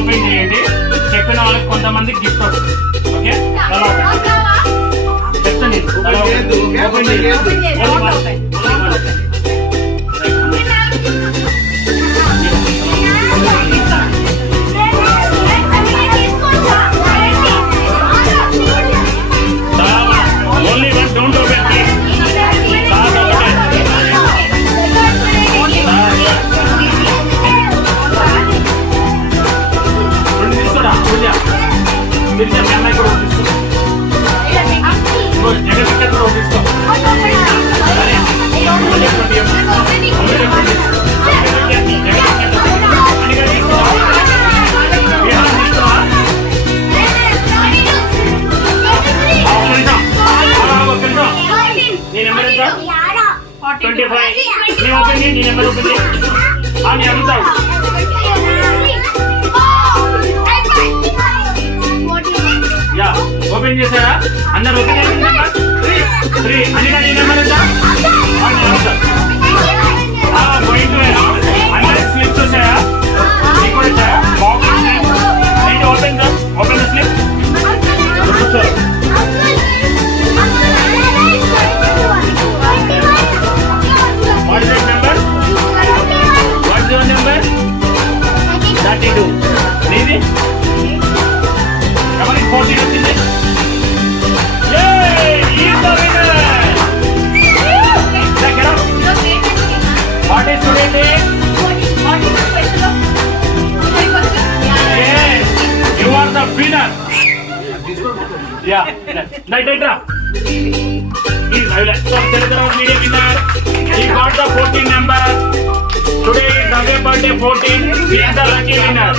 ఓపెన్ చేయండి. చెప్పిన వాళ్ళకి కొంతమంది గిఫ్ట్ వస్తుంది. ఓకే చెప్తాను ఓపెన్ చేయండి. Only one don't open please. తీసుకోరా తిరిగి మీ అమ్మాయి కూడా తీసుకో. జగన్ కూడా తీసుకో. నీ నెంబర్ ఎంత? 25. నీ ఓపెన్ చేయి. నీ నెంబర్ ఓపెన్ చేయి. అని అడుగుతావు. యా ఓపెన్ చేశారా అందరు? ఓపెన్ చేసి నెంబర్ 3 అని నీ నెంబర్ ఎంత? అని అడుగుతావు. అందరికి స్లిప్స్ వచ్చాయా? నీకు కూడా వచ్చాయా? Box open open slip. What is your number? What is your number? 32. Needi? Come on, 14 వచ్చింది. Yay! He is the winner. Get up. What is today day? What is the special of Yes, you are the winner. Yeah. Right. Please, I will celebrate our media winner. He got the 14 number. Today is Navya birthday 14. He is the lucky winner.